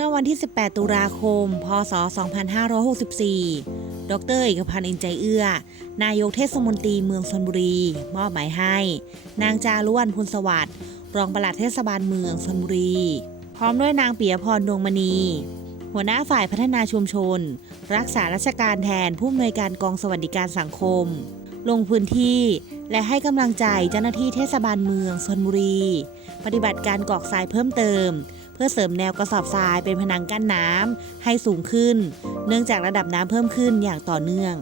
มื่อวันที่ 18 ตุลาคม พศ 2564 ดรเอกพันธ์อินใจเอื้อ นายกเทศมนตรีเมืองชนบุรี มอบหมายให้ นางจารุวรรณพุนสวัสดิ์ รองปลัดเทศบาลเมืองชนบุรี พร้อมด้วยนางปิยพรดวงมณี หัวหน้าฝ่ายพัฒนาชุมชน รักษาราชการแทนผู้อำนวยการกองสวัสดิการสังคม ลงพื้นที่ และให้กำลังใจเจ้าหน้าที่เทศบาลเมืองชนบุรี ปฏิบัติการกอกทรายเพิ่มเติม เพื่อเสริมแนวกระสอบทรายเป็นผนังกั้นน้ำให้สูงขึ้น เนื่องจากระดับน้ำเพิ่มขึ้นอย่างต่อเนื่อง